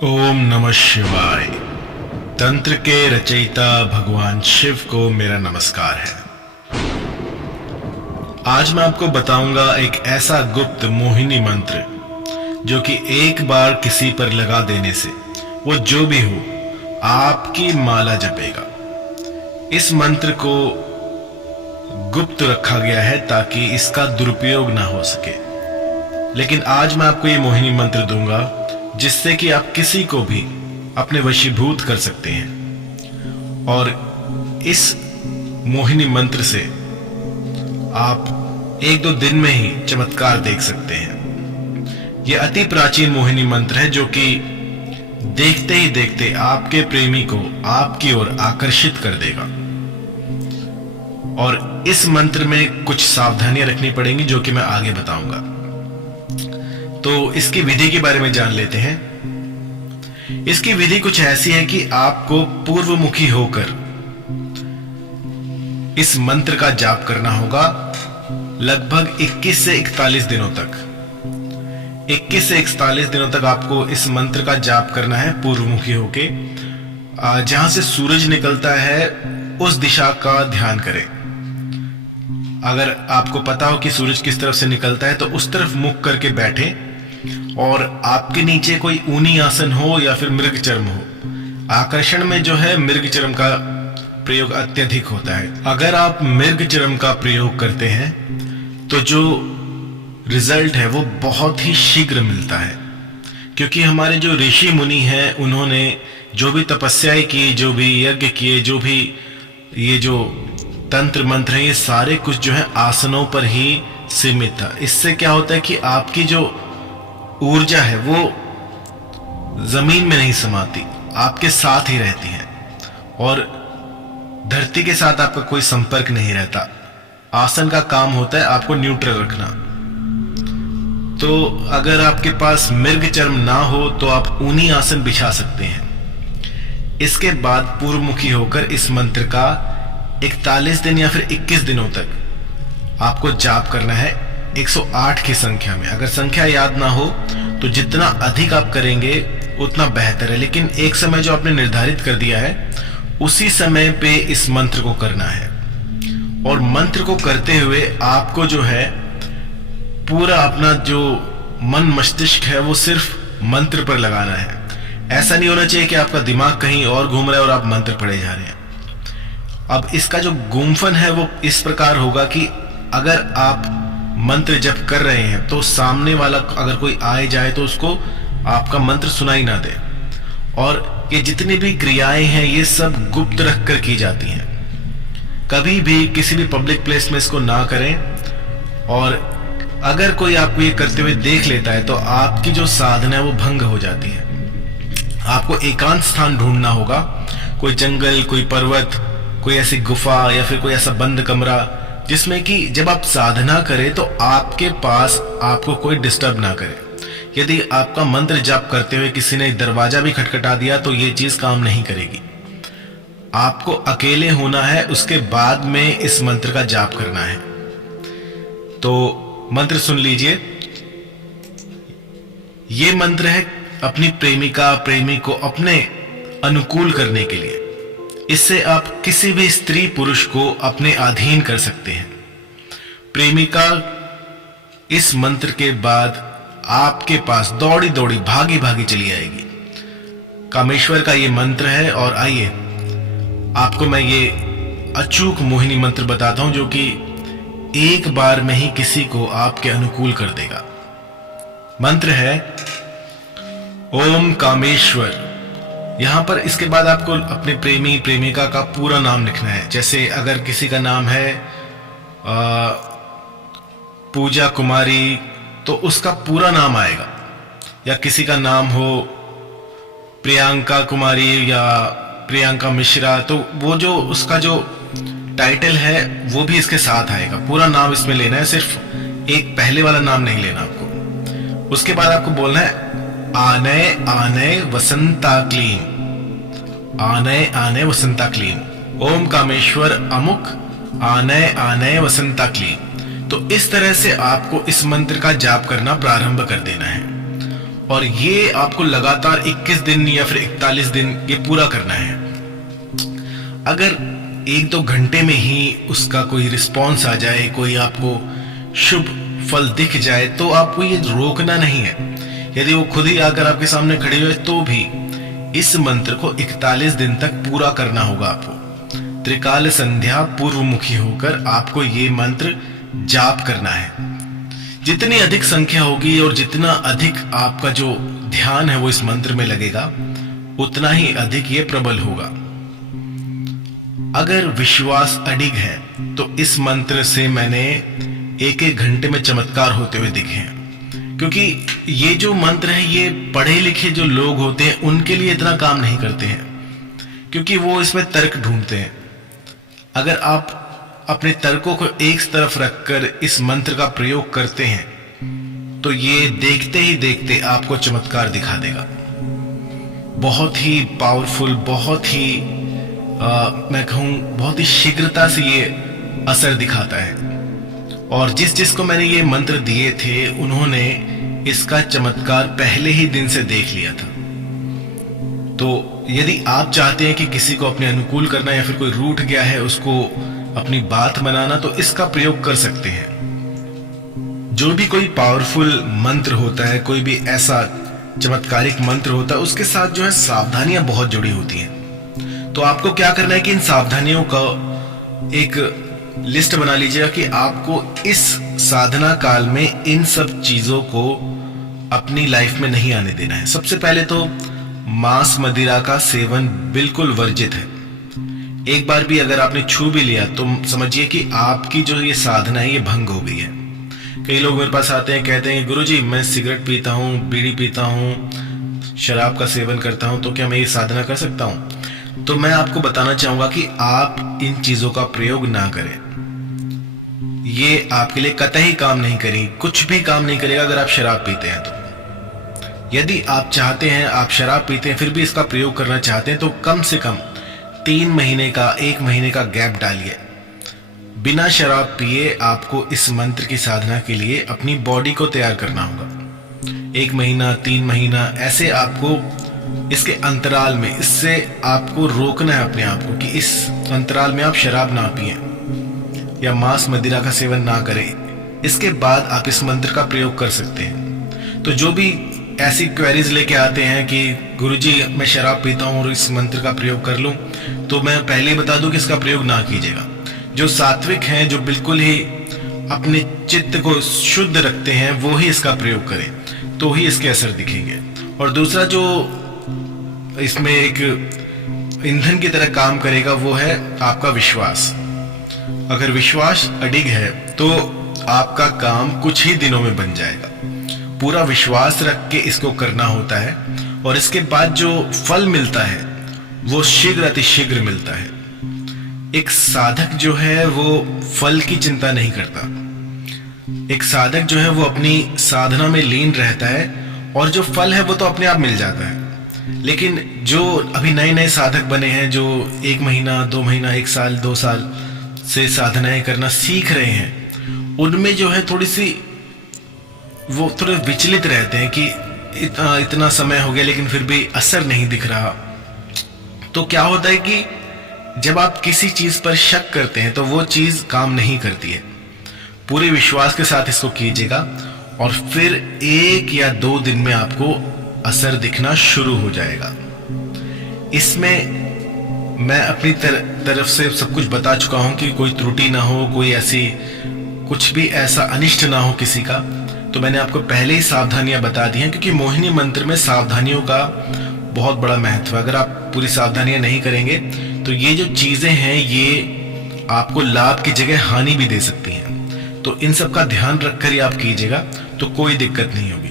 ओम नमः शिवाय। तंत्र के रचयिता भगवान शिव को मेरा नमस्कार है। आज मैं आपको बताऊंगा एक ऐसा गुप्त मोहिनी मंत्र जो कि एक बार किसी पर लगा देने से वो जो भी हो आपकी माला जपेगा। इस मंत्र को गुप्त रखा गया है ताकि इसका दुरुपयोग ना हो सके, लेकिन आज मैं आपको ये मोहिनी मंत्र दूंगा जिससे कि आप किसी को भी अपने वशीभूत कर सकते हैं। और इस मोहिनी मंत्र से आप एक दो दिन में ही चमत्कार देख सकते हैं। यह अति प्राचीन मोहिनी मंत्र है जो कि देखते ही देखते आपके प्रेमी को आपकी ओर आकर्षित कर देगा। और इस मंत्र में कुछ सावधानियां रखनी पड़ेंगी जो कि मैं आगे बताऊंगा। तो इसकी विधि के बारे में जान लेते हैं। इसकी विधि कुछ ऐसी है कि आपको पूर्वमुखी होकर इस मंत्र का जाप करना होगा लगभग 21 से 41 दिनों तक। 21 से 41 दिनों तक आपको इस मंत्र का जाप करना है पूर्वमुखी होके। जहां से सूरज निकलता है उस दिशा का ध्यान करें। अगर आपको पता हो कि सूरज किस तरफ से निकलता है तो उस तरफ मुख करके बैठें और आपके नीचे कोई ऊनी आसन हो या फिर मृगचर्म हो। आकर्षण में जो है मृगचर्म का प्रयोग अत्यधिक होता है। अगर आप मृगचर्म का प्रयोग करते हैं तो जो रिजल्ट है वो बहुत ही शीघ्र मिलता है, क्योंकि हमारे जो ऋषि मुनि हैं उन्होंने जो भी तपस्याएं की, जो भी यज्ञ किए, जो भी ये जो तंत्र मंत्र है, ये सारे कुछ जो है आसनों पर ही सीमित था। इससे क्या होता है कि आपकी जो ऊर्जा है वो जमीन में नहीं समाती, आपके साथ ही रहती है और धरती के साथ आपका कोई संपर्क नहीं रहता। आसन का काम होता है आपको न्यूट्रल रखना। तो अगर आपके पास मृगचर्म ना हो तो आप ऊनी आसन बिछा सकते हैं। इसके बाद पूर्वमुखी होकर इस मंत्र का 41 दिन या फिर 21 दिनों तक आपको जाप करना है 108 की संख्या में। अगर संख्या याद ना हो तो जितना अधिक आप करेंगे उतना बेहतर है, लेकिन एक समय जो आपने निर्धारित कर दिया है उसी समय पे इस मंत्र को करना है। और मंत्र को करते हुए आपको जो है पूरा अपना जो मन मस्तिष्क है वो सिर्फ मंत्र पर लगाना है। ऐसा नहीं होना चाहिए कि आपका दिमाग कहीं और घूम रहा है और आप मंत्र पढ़े जा रहे हैं। अब इसका जो गुम्फन है वो इस प्रकार होगा कि अगर आप मंत्र जप कर रहे हैं तो सामने वाला अगर कोई आए जाए तो उसको आपका मंत्र सुनाई ना दे। और ये जितनी भी क्रियाएं हैं ये सब गुप्त रख कर की जाती हैं। कभी भी किसी भी पब्लिक प्लेस में इसको ना करें। और अगर कोई आपको ये करते हुए देख लेता है तो आपकी जो साधना है वो भंग हो जाती है। आपको एकांत स्थान ढूंढना होगा, कोई जंगल, कोई पर्वत, कोई ऐसी गुफा या फिर कोई ऐसा बंद कमरा जिसमें कि जब आप साधना करें तो आपके पास आपको कोई डिस्टर्ब ना करे। यदि आपका मंत्र जाप करते हुए किसी ने दरवाजा भी खटखटा दिया तो ये चीज काम नहीं करेगी। आपको अकेले होना है, उसके बाद में इस मंत्र का जाप करना है। तो मंत्र सुन लीजिए। ये मंत्र है अपनी प्रेमिका प्रेमी को अपने अनुकूल करने के लिए। इससे आप किसी भी स्त्री पुरुष को अपने अधीन कर सकते हैं। प्रेमिका इस मंत्र के बाद आपके पास दौड़ी दौड़ी भागी भागी चली आएगी। कामेश्वर का ये मंत्र है। और आइए आपको मैं ये अचूक मोहिनी मंत्र बताता हूं जो कि एक बार में ही किसी को आपके अनुकूल कर देगा। मंत्र है ओम कामेश्वर। यहां पर इसके बाद आपको अपने प्रेमी प्रेमिका का पूरा नाम लिखना है। जैसे अगर किसी का नाम है पूजा कुमारी तो उसका पूरा नाम आएगा, या किसी का नाम हो प्रियंका कुमारी या प्रियंका मिश्रा तो वो जो उसका जो टाइटल है वो भी इसके साथ आएगा। पूरा नाम इसमें लेना है, सिर्फ एक पहले वाला नाम नहीं लेना आपको। उसके बाद आपको बोलना है आनय आनय वसंता क्लीम, आनय आनय वसंता क्लीम, ओम कामेश्वर अमुक आनय आनय वसंता क्लीम। तो इस तरह से आपको इस मंत्र का जाप करना प्रारंभ कर देना है। और ये आपको लगातार 21 दिन या फिर 41 दिन ये पूरा करना है। अगर 1-2 घंटे में ही उसका कोई रिस्पॉन्स आ जाए, कोई आपको शुभ फल दिख जाए, तो आपको ये रोकना नहीं है। यदि वो खुद ही आकर आपके सामने खड़ी हो तो भी इस मंत्र को 41 दिन तक पूरा करना होगा आपको। त्रिकाल संध्या पूर्वमुखी होकर आपको ये मंत्र जाप करना है। जितनी अधिक संख्या होगी और जितना अधिक आपका जो ध्यान है वो इस मंत्र में लगेगा, उतना ही अधिक ये प्रबल होगा। अगर विश्वास अडिग है तो इस मंत्र से मैंने 1-1 घंटे में चमत्कार होते हुए दिखे हैं। क्योंकि ये जो मंत्र है ये पढ़े लिखे जो लोग होते हैं उनके लिए इतना काम नहीं करते हैं, क्योंकि वो इसमें तर्क ढूंढते हैं। अगर आप अपने तर्कों को एक तरफ रखकर इस मंत्र का प्रयोग करते हैं तो ये देखते ही देखते आपको चमत्कार दिखा देगा। बहुत ही पावरफुल, बहुत ही मैं कहूं बहुत ही शीघ्रता से ये असर दिखाता है। और जिसको मैंने ये मंत्र दिए थे उन्होंने इसका चमत्कार पहले ही दिन से देख लिया था। तो यदि आप चाहते हैं कि किसी को अपने अनुकूल करना या फिर कोई रूठ गया है उसको अपनी बात मनाना, तो इसका प्रयोग कर सकते हैं। जो भी कोई पावरफुल मंत्र होता है, कोई भी ऐसा चमत्कारिक मंत्र होता है, उसके साथ जो है सावधानियां बहुत जुड़ी होती हैं। तो आपको क्या करना है कि इन सावधानियों का एक लिस्ट बना लीजिएगा कि आपको इस साधना काल में इन सब चीजों को अपनी लाइफ में नहीं आने देना है। सबसे पहले तो मांस मदिरा का सेवन बिल्कुल वर्जित है। एक बार भी अगर आपने छू भी लिया तो समझिए कि आपकी जो ये साधना है ये भंग हो गई है। कई लोग मेरे पास आते हैं, कहते हैं गुरुजी मैं सिगरेट पीता हूँ, बीड़ी पीता हूँ, शराब का सेवन करता हूँ, तो क्या मैं ये साधना कर सकता हूँ? तो मैं आपको बताना चाहूंगा कि आप इन चीजों का प्रयोग ना करें। ये आपके लिए कतई काम नहीं करेगी, कुछ भी काम नहीं करेगा अगर आप शराब पीते हैं तो। यदि आप चाहते हैं, आप शराब पीते हैं फिर भी इसका प्रयोग करना चाहते हैं, तो कम से कम 3 महीने का 1 महीने का गैप डालिए। बिना शराब पिए आपको इस मंत्र की साधना के लिए अपनी बॉडी को तैयार करना होगा। 1 महीना 3 महीना ऐसे आपको इसके अंतराल में, इससे आपको रोकना है अपने आप को कि इस अंतराल में आप शराब ना पिए या मांस मदिरा का सेवन ना करें। इसके बाद आप इस मंत्र का प्रयोग कर सकते हैं। तो जो भी ऐसी क्वेरीज लेके आते हैं कि गुरुजी मैं शराब पीता हूं और इस मंत्र का प्रयोग कर लूं, तो मैं पहले ही बता दूं कि इसका प्रयोग ना कीजिएगा। जो सात्विक हैं, जो बिल्कुल ही अपने चित्त को शुद्ध रखते हैं, वो ही इसका प्रयोग करें, तो ही इसके असर दिखेंगे। और दूसरा जो इसमें एक ईंधन की तरह काम करेगा वो है आपका विश्वास। अगर विश्वास अडिग है तो आपका काम कुछ ही दिनों में बन जाएगा। पूरा विश्वास रख के इसको करना होता है और इसके बाद जो फल मिलता है वो शीघ्र अतिशीघ्र मिलता है। एक साधक जो है वो फल की चिंता नहीं करता। एक साधक जो है वो अपनी साधना में लीन रहता है और जो फल है वो तो अपने आप मिल जाता है। लेकिन जो अभी नए नए साधक बने हैं, जो 1 महीना 2 महीना 1 साल 2 साल से साधनाएं करना सीख रहे हैं, उनमें जो है थोड़ी सी वो थोड़े विचलित रहते हैं कि इतना समय हो गया लेकिन फिर भी असर नहीं दिख रहा। तो क्या होता है कि जब आप किसी चीज पर शक करते हैं तो वो चीज काम नहीं करती है। पूरे विश्वास के साथ इसको कीजिएगा और फिर 1 या 2 दिन में आपको असर दिखना शुरू हो जाएगा। इसमें मैं अपनी तरफ से सब कुछ बता चुका हूं कि कोई त्रुटि ना हो, कोई ऐसी कुछ भी ऐसा अनिष्ट ना हो किसी का। तो मैंने आपको पहले ही सावधानियां बता दी हैं, क्योंकि मोहिनी मंत्र में सावधानियों का बहुत बड़ा महत्व है। अगर आप पूरी सावधानियां नहीं करेंगे तो ये जो चीजें हैं ये आपको लाभ की जगह हानि भी दे सकती हैं। तो इन सब का ध्यान रखकर ही आप कीजिएगा तो कोई दिक्कत नहीं होगी।